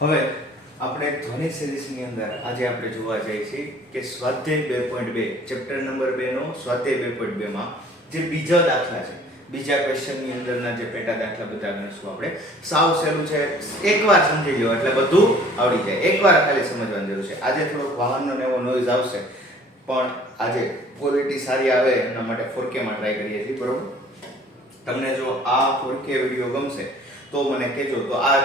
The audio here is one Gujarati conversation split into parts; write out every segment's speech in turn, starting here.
હવે આપણે ધ્વનિ સિરીઝની અંદર આજે આપણે જોવા જઈએ છીએ કે સ્વાધ્યાય બે પોઈન્ટ બે ચેપ્ટર નંબર બે નો સ્વાધ્યાય બે પોઈન્ટ બેમાં જે બીજા દાખલા છે, બીજા ક્વેશ્ચનની અંદરના જે પેટા દાખલા બધા ગણીશું આપણે. સાવ સહેલું છે, એકવાર સમજી લો એટલે બધું આવડી જાય. એકવાર ખાલી સમજવાની જરૂર છે. આજે થોડોક વાહનનો એવો નોઈઝ આવશે, પણ આજે ક્વોલિટી સારી આવે એના માટે 4K માં ટ્રાય કરીએ છીએ, બરોબર? તમને જો આ 4K વીડિયો ગમશે, તો મને કહેજો. તો આ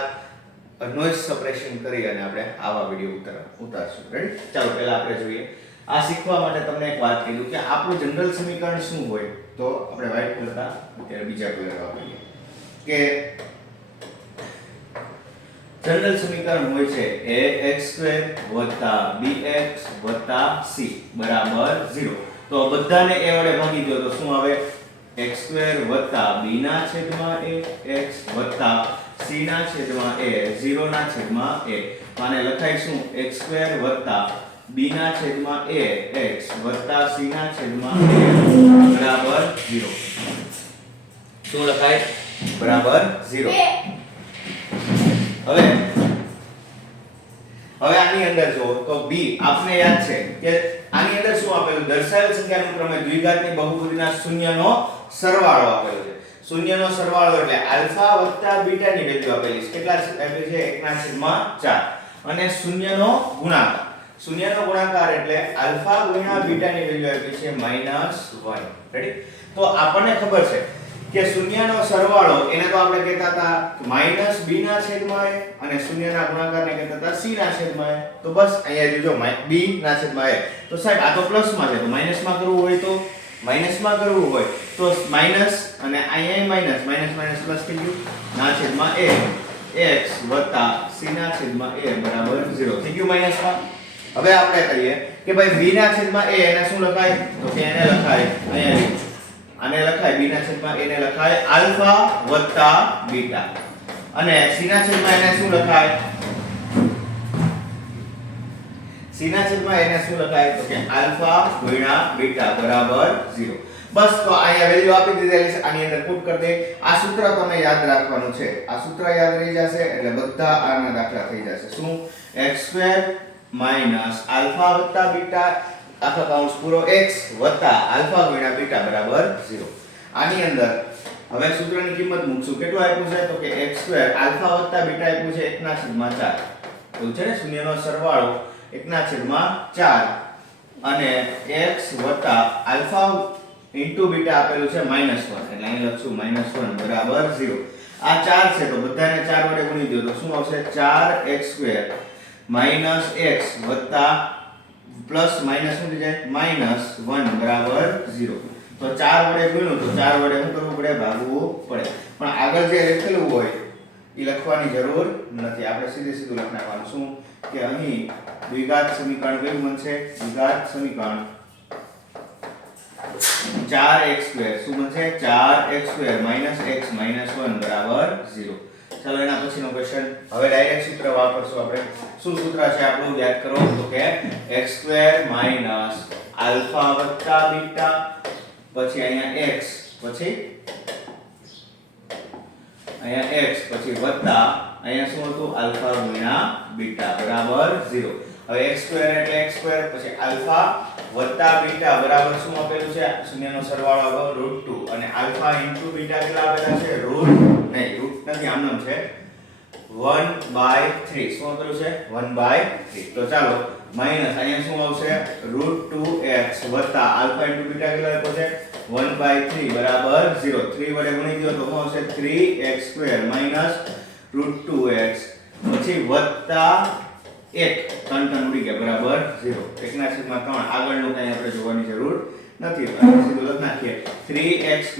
નોઈઝ સપ્રેશન કરી અને આપણે આવા વીડિયો ઉતાર, ઉતારશું. રેડી ચાલો, પહેલા આપણે જોઈએ. આ શીખવા માટે તમને એક વાત કીધું કે આપણું જનરલ સમીકરણ શું હોય? તો આપણે વ્હાઇટ કરતા અત્યારે બીજા કલર વાપરીએ કે જનરલ સમીકરણ હોય છે ax2 bx c બરાબર 0 તો બધાને a વડે ભાગી દો તો શું આવે? x2 b ના છેદમાં a, x c ના છેદમાં a 0 ના છેદમાં a તો આને લખાય શું? x2 b ના છેદમાં a x c ના છેદમાં a બરાબર 0 શું લખાય? બરાબર 0 હવે હવે આની અંદર જો તો b આપને યાદ છે કે આની અંદર શું આપેલું? દર્શાવેલ સંખ્યાનું ક્રમે દ્વિઘાતની બહુપદીના શૂન્યનો સરવાળો આપેલો છે. શૂન્યનો સરવાળો એટલે આલ્ફા વત્તા બીટા ની વેલ્યુ આપેલી છે. કેટલા આપેલી છે? 1/4 અને શૂન્યનો ગુણાકાર. શૂન્યનો ગુણાકાર એટલે આલ્ફા ગુણ્યા બીટા ની વેલ્યુ આપી છે -1 રેડી તો આપણને ખબર છે કે શૂન્યનો સરવાળો, એને તો આપણે કહેતા હતા b ના છેદમાં a અને શૂન્યના ગુણાકારને કહેતા હતા c ના છેદમાં a તો બસ, અહીંયા જોજો b ના છેદમાં a તો સાહેબ, આ તો પ્લસમાં છે, તો માઇનસમાં કરવું હોય તો? માઇનસમાં કરવું હોય તો માઇનસ અને અહીંયા માઇનસ માઇનસ માઇનસ પ્લસ થઈ ગયું. ના છેદમાં એ, એક્સ વત્તા સી ના છેદમાં એ બરાબર ઝીરો. થઈ ગયું માઇનસમાં હવે આપણે કરીએ કે ભાઈ b ના છેદમાં a એને શું લખાય? તો કે એને લખાય અહીંયા આને લખાય b ના છેદમાં a લખાય આલ્ફા વત્તા બીટા. અને c ના છેદમાં એને શું લખાય? C છેદમાં એને શું લખાય તો કે આલ્ફા ગુણ્યા બીટા બરાબર 0 બસ, તો અહીંયા વેલ્યુ આપી દીધેલી છે. આની અંદર પુટ કરી દે. આ સૂત્ર તમે યાદ રાખવાનું છે. આ સૂત્ર યાદ રહી જશે એટલે બધા આના દાખલા થઈ જશે. શું? x2 આલ્ફા વત્તા બીટા આખા કાઉન્સ પૂરો x વત્તા આલ્ફા ગુણ્યા બીટા બરાબર 0 આની અંદર હવે સૂત્રની કિંમત મૂકશું. કેટલું આપ્યું છે? તો કે x2 આલ્ફા વત્તા બીટા આપ્યું છે. 1 ના છેદમાં 4 એવું છે ને શૂન્યનો સરવાળો 1 ના છેદમાં 4 અને x વત્તા આલ્ફા ઇન્ટુ બીટા આપેલું છે -1 એટલે અહીં લખશું -1 બરાબર 0 આ 4 છે, તો બધાને 4 વડે ગુણી દો, તો શું આવશે? 4x2 માઇનસ x વત્તા પ્લસ માઇનસ શું થઈ જાય? માઇનસ વન બરાબર ઝીરો. તો ચાર વડે ગુણ્યું, તો ચાર વડે શું કરવું પડે? ભાગવું પડે. પણ આગળ જે લખેલું હોય એ લખવાની જરૂર નથી. આપણે સીધે સીધું લખી નાખવાનું. શું? કે અહીં દ્વિઘાત સમીકરણ કેવું બનશે? દ્વિઘાત સમીકરણ 4x2 શું બનશે? 4x2 x 1 બરાબર ઝીરો. ચાલો એના પછીનો ક્વેશ્ચન. હવે ડાયરેક્ટ સૂત્ર વાપરશું આપણે. શું સૂત્ર છે આપણું? યાદ કરો. તો કે એક્સ સ્ક્વેર માઇનસ આલ્ફા વત્તા બીટા, પછી અહીંયા એક્સ, પછી અહીંયા x પછી વત્તા અહીંયા શું હતું? આલ્ફા ગુણ્યા બીટા, બરાબર 0 હવે x2 એટલે x2 પછી આલ્ફા વત્તા બીટા, બરાબર શું આપેલું છે? શૂન્યનો સરવાળો અગાઉ √2 અને આલ્ફા ઇન્ટુ બીટા કેટલા આપેલા છે? રુટ નહીં રૂટ નથી, આમનામ છે. 1 બાય 3 શું આપેલું છે? 1 બાય 3 તો ચાલો માઇનસ અહીંયા શું આવશે? √2x વત્તા આલ્ફા ઇન્ટુ બીટા કેટલા આપ્યો છે? 1 બાય 3 બરાબર 0 3 વડે ગુણી દો તો શું આવશે? 3x2 માઇનસ √2x પછી વત્તા એક. ત્રણ ત્રણ ઉડી ગયા. બરાબર 0 એકના છેદમાં ત્રણ. આગળનું કંઈ આપણે જોવાની જરૂર નથી. સીધું લખી નાખીએ. 3x2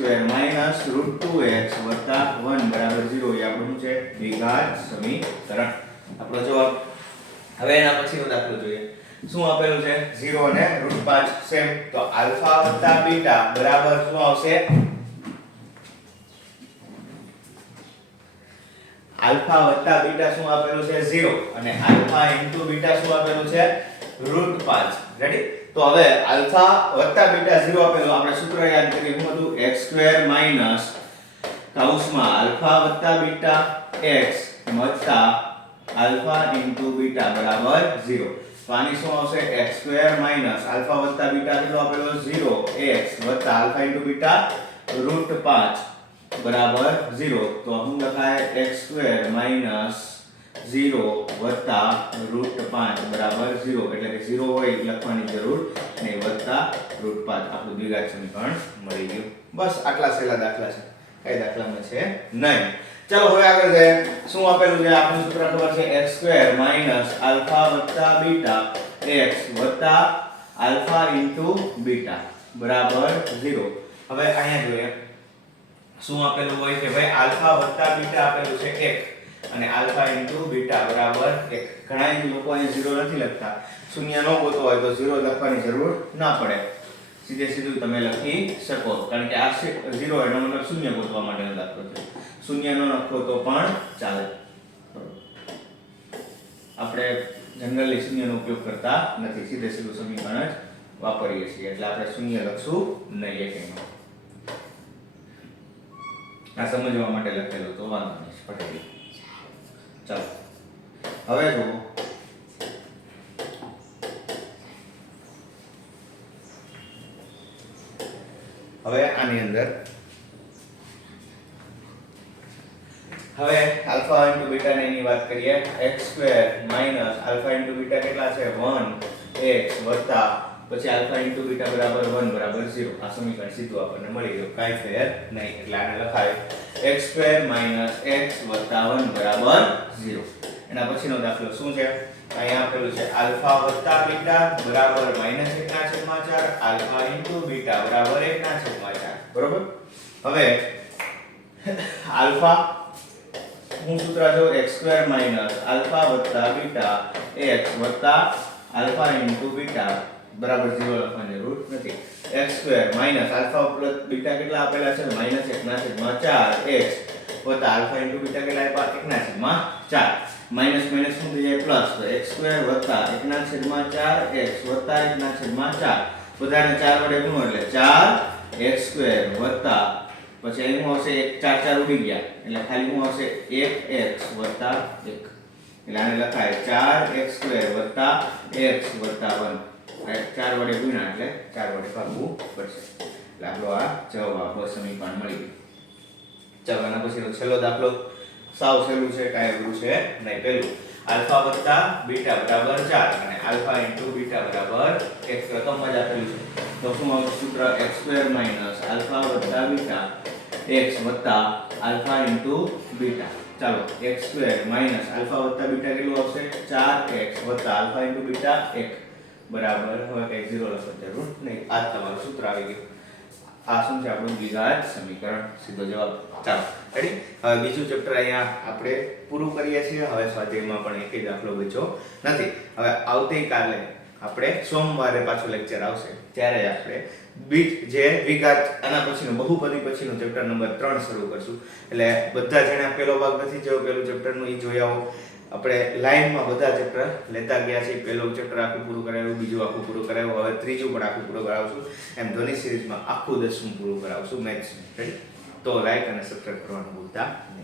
√2x 1 બરાબર 0 એ આપણું છે? દ્વિઘાત સમીકરણ. આપણો જવાબ. હવે એના પછીનો દાખલો જોઈએ. શું આપેલું છે? 0 અને √5 સેમ. તો આલ્ફા વત્તા બરાબર શું આવશે? આલ્ફા વત્તા શું આપેલું છે? 0 અને આલ્ફા ઇન્ટુ શું આપેલું છે? √5 રેડી તો હવે આલ્ફા વત્તા બીટા 0 આપેલું. આપણે સૂત્ર યાદ કરીએ. શું હતું? x2 કૌંસમાં આલ્ફા વત્તા બીટા x વત્તા આલ્ફા ઇન્ટુ બીટા બરાબર 0 આની શું આવશે? x સ્ક્વેર માઇનસ આલ્ફા વત્તા બીટા કેટલો આપેલો? 0 x વત્તા આલ્ફા ઇન્ટુ બીટા રૂટ 5 બરાબર 0 તો શું લખાય? x સ્ક્વેર માઇનસ 0 વત્તા રૂટ 5 બરાબર 0 એટલે કે 0 હોય લખવાની જરૂર નહીં વત્તા રૂટ 5 આપણું દ્વિઘાત સમીકરણ મળી ગયું. બસ આટલા સહેલા દાખલા છે. કઈ દાખલામાં છે? નહીં. ચાલો હવે આગળ જઈએ શું આપેલું છે? આપણું સૂત્ર ખબર છે? x સ્ક્વેર માઇનસ આલ્ફા વત્તા બીટા x વત્તા આલ્ફા ઇન્ટુ બીટા બરાબર 0 હવે અહીંયા જોઈએ. શું આપેલું હોય છે? ભાઈ આલ્ફા વત્તા બીટા આપેલું છે 1 અને આલ્ફા ઇન્ટુ બીટા બરાબર 1 ઘણા લોકો અહીં 0 નથી લખતા. શૂન્ય ન ગોતો હોય તો 0 લખવાની જરૂર ના પડે. સીધે સીધું તમે લખી શકો. કારણ કે આ 0 એનો મતલબ શૂન્ય ગોતવા માટેનો દાખલો છે. શૂન્ય નો લખો તો પણ ચાલે. આપણે જનરલી શૂન્યનો ઉપયોગ કરતા નથી, સીધે સીધું સમીકરણ જ વાપરીએ છીએ. એટલે આપણે શૂન્ય લખશું નહીં એકેમાં આ સમજવા માટે લખેલું તો વાંધો નહીં, પટેલ. ચાલો. હવે જુઓ. હવે આની અંદર હવે આલ્ફા ઇન્ટુ બીટા ને વાત કરીએ x square minus alpha into beta કેટલા છે? 1 x વત્તા પછી આલ્ફા ઇન્ટુ બીટા બરાબર 1 બરાબર 0 આ સમીકરણ સીધું આપણને મળી ગયું. કાંઈ ફેર નહીં. એટલે આને લખાય x સ્ક્વેર માઇનસ x વત્તા 1 બરાબર 0 એના પછીનો દાખલો શું છે? અહીંયા આપેલું છે આલ્ફા વત્તા બીટા બરાબર માઇનસ 1 ના છેદમાં 4 આલ્ફા ઇન્ટુ બીટા બરાબર 1 ના છેદમાં 4 બરાબર? હવે આલ્ફા હું સૂત્ર જો x સ્ક્વેર માઇનસ આલ્ફા વત્તા બીટા x વત્તા આલ્ફા ઇન્ટુ બીટા બરાબર 0 લખવાની જરૂર નથી. x square minus alpha plus beta કેટલા આપેલા છે? માઇનસ 1 ના છેદમાં 4 x વત્તા આલ્ફા ઇન્ટુ બીટા કેટલા આપ્યા? 1 ના છેદમાં 4 માઇનસ માઇનસ શું થઈ જાય? પ્લસ તો x સ્ક્વેર વત્તા 1 ના 4 x વત્તા 1 ના છેદમાં 4 બધાને 4 વડે ગુણો એટલે 4 x સ્ક્વેર વત્તા પછી અહીં શું આવશે એક ચાર ચાર ઉડી ગયા. એટલે ખાલી શું આવશે? એક એક્સ વત્તા એક. એટલે આને લખાય ચાર એક્સ સ્ક્વેર વત્તા એક્સ વત્તા વન. ચાર વડે ગુણ્યા એટલે ચાર વડે ભાગવું પડશે. એટલે આપણો આ જવાબ આપણો સમીકરણ મળી ગયું. ચાલો એના પછીનો છેલ્લો દાખલો. સાવ સહેલું છે, કાંઈ અઘરું છે નહીં. પહેલું, આલ્ફા વત્તા બીટા બરાબર ચાર અને આલ્ફા ઇન્ટુ બીટા બરાબર એક. રકમમાં જ આપેલું છે. તો શું આવશે? સૂત્ર એક્સ સ્ક્વેર માઇનસ આલ્ફા વત્તા બીટા x વત્તા આલ્ફા ઇન્ટુ બીટા. ચાલો, x સ્ક્વેર માઇનસ આલ્ફા વત્તા બીટા કેટલું આવશે? 4x વત્તા આલ્ફા ઇન્ટુ બીટા 1 બરાબર, હવે કઈ ઝીરો લખો જરૂર નહીં. આ તમારું સૂત્ર આવી ગયું. આ શું છે આપણું દ્વિઘાત સમીકરણ? સીધો જવાબ. ચાલો રેડી હવે બીજું ચેપ્ટર અહીંયા આપણે પૂરું કરીએ છીએ. હવે સ્વાધ્યાયમાં પણ એક જ દાખલો બચ્યો નથી. હવે આવતીકાલે આપણે સોમવારે પાછું લેક્ચર આવશે. ત્યારે આપણે બીજ જે દ્વિઘાત આના પછીનું બહુપદી પછીનું ચેપ્ટર નંબર ત્રણ શરૂ કરશું. એટલે બધા જેણે પેલો ભાગ નથી જોયો પેલું ચેપ્ટરનું એ આવો. આપણે લાઈનમાં બધા ચેપ્ટર લેતા ગયા છે પહેલું ચેપ્ટર આખું પૂરું કરાવ્યું, બીજું આખું પૂરું કરાવ્યું, હવે ત્રીજું પણ આખું પૂરું કરાવશું. એમ ધોની સિરીઝમાં આખું દસમું પૂરું કરાવશું. મેથ્સનું રેડી તો લાઈક અને સબસ્ક્રાઈબ કરવાનું ભૂલતા નહીં.